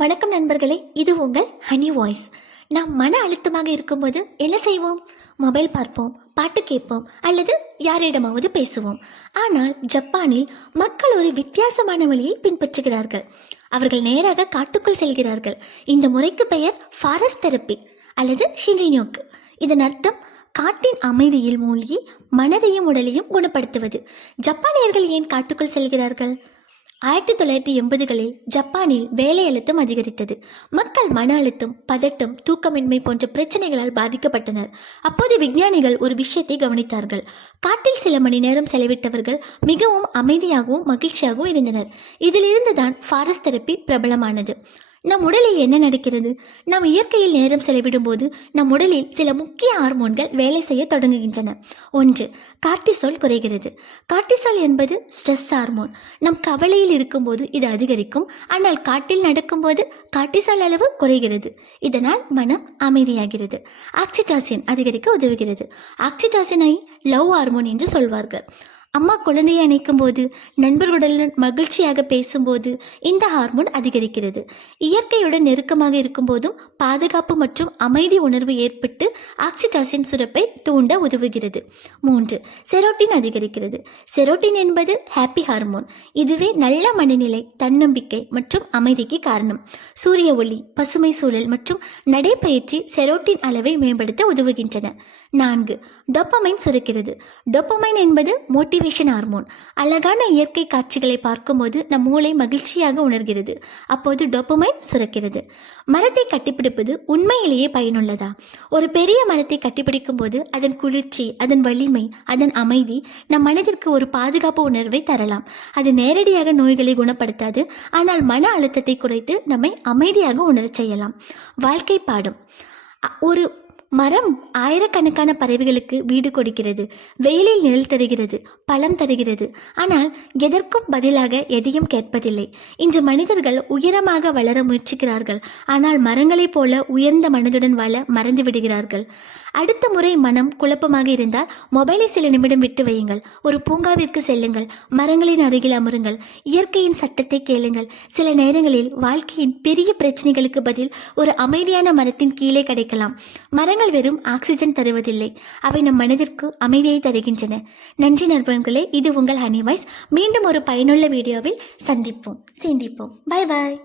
வணக்கம் நண்பர்களே, இது உங்கள் ஹனி வாய்ஸ். நாம் மன அழுத்தமாக இருக்கும்போது என்ன செய்வோம்? மொபைல் பார்ப்போம், பாட்டு கேட்போம், அல்லது யாரிடமாவது பேசுவோம். ஆனால் ஜப்பானில் மக்கள் ஒரு வித்தியாசமான வழியை பின்பற்றுகிறார்கள். அவர்கள் நேராக காட்டுக்குள் செல்கிறார்கள். இந்த முறைக்கு பெயர் ஃபாரஸ்ட் தெரப்பி அல்லது ஷின்ரினோக்கு. இதன் அர்த்தம் காட்டின் அமைதியில் மூழ்கி மனதையும் உடலையும் குணப்படுத்துவது. ஜப்பானியர்கள் ஏன் காட்டுக்குள் செல்கிறார்கள்? 1980களில் ஜப்பானில் வேலை அழுத்தம் அதிகரித்தது. மக்கள் மன அழுத்தம், பதட்டம், தூக்கமின்மை போன்ற பிரச்சனைகளால் பாதிக்கப்பட்டனர். அப்போது விஞ்ஞானிகள் ஒரு விஷயத்தை கவனித்தார்கள். காட்டில் சில மணி நேரம் செலவிட்டவர்கள் மிகவும் அமைதியாகவும் மகிழ்ச்சியாகவும் இருந்தனர். இதிலிருந்து தான் ஃபாரஸ்ட் தெரப்பி பிரபலமானது. நம் உடலில் என்ன நடக்கிறது? நாம் இயற்கையில் நேரம் செலவிடும் போது நம் உடலில் சில முக்கிய ஹார்மோன்கள் வேலை செய்ய தொடங்குகின்றன. 1. கார்டிசோல் குறைகிறது. கார்டிசோல் என்பது ஸ்ட்ரெஸ் ஹார்மோன். நம் கவலையில் இருக்கும்போது இது அதிகரிக்கும். ஆனால் காட்டில் நடக்கும்போது கார்டிசோல் அளவு குறைகிறது. இதனால் மனம் அமைதியாகிறது. ஆக்சிடாசின் அதிகரிக்க உதவுகிறது. ஆக்சிடாசினை லவ் ஹார்மோன் என்று சொல்வார்கள். அம்மா குழந்தையை அணைக்கும் போது, நண்பர்களுடன் மகிழ்ச்சியாக பேசும்போது இந்த ஹார்மோன் அதிகரிக்கிறது. இயற்கையுடன் நெருக்கமாக இருக்கும்போதும் பாதுகாப்பு மற்றும் அமைதி உணர்வு ஏற்பட்டு ஆக்சிடாசின் சுரப்பை தூண்ட உதவுகிறது. 3. செரோட்டின் அதிகரிக்கிறது. செரோட்டின் என்பது ஹாப்பி ஹார்மோன். இதுவே நல்ல மனநிலை, தன்னம்பிக்கை மற்றும் அமைதிக்கு காரணம். சூரிய ஒளி, பசுமை சூழல் மற்றும் நடைப்பயிற்சி செரோட்டின் அளவை மேம்படுத்த உதவுகின்றன. 4. டோபமைன் சுரக்கிறது. டோபமைன் என்பது மோட்டிவேஷன் ஹார்மோன். அழகான இயற்கை காட்சிகளை பார்க்கும்போது நம் மூளை மகிழ்ச்சியாக உணர்கிறது. அப்போது டோபமைன் சுரக்கிறது. மரத்தை கட்டிப்பிடிப்பது உண்மையிலேயே பயனுள்ளதா? ஒரு பெரிய மரத்தை கட்டிப்பிடிக்கும் போது அதன் குளிர்ச்சி, அதன் வலிமை, அதன் அமைதி நம் மனதிற்கு ஒரு பாதுகாப்பு உணர்வை தரலாம். அது நேரடியாக நோய்களை குணப்படுத்தாது, ஆனால் மன அழுத்தத்தை குறைத்து நம்மை அமைதியாக உணரச் செய்யலாம். வாழ்க்கை பாடம். ஒரு மரம் ஆயிரக்கணக்கான பறவைகளுக்கு வீடு கொடுக்கிறது, வெயிலில் நிழல் தருகிறது, பழம் தருகிறது. ஆனால் எதற்கும் பதிலாக எதையும் கேட்பதில்லை. இன்று மனிதர்கள் உயரமாக வளர முயற்சிக்கிறார்கள், ஆனால் மரங்களைப் போல உயர்ந்த மனதுடன் வாழ மறந்து விடுகிறார்கள். அடுத்த முறை மனம் குழப்பமாக இருந்தால் மொபைலை சில நிமிடம் விட்டு வையுங்கள். ஒரு பூங்காவிற்கு செல்லுங்கள், மரங்களின் அருகில் அமருங்கள், இயற்கையின் சட்டத்தை கேளுங்கள். சில நேரங்களில் வாழ்க்கையின் பெரிய பிரச்சனைகளுக்கு பதில் ஒரு அமைதியான மரத்தின் கீழே கிடைக்கலாம். மரங்கள் வெறும் ஆக்சிஜன் தருவதில்லை, அவை நம் மனதிற்கு அமைதியை தருகின்றன. நன்றி நண்பர்களே, இது உங்கள் ஹனி வாய்ஸ். மீண்டும் ஒரு பயனுள்ள வீடியோவில் சந்திப்போம், சிந்திப்போம். பாய் பாய்.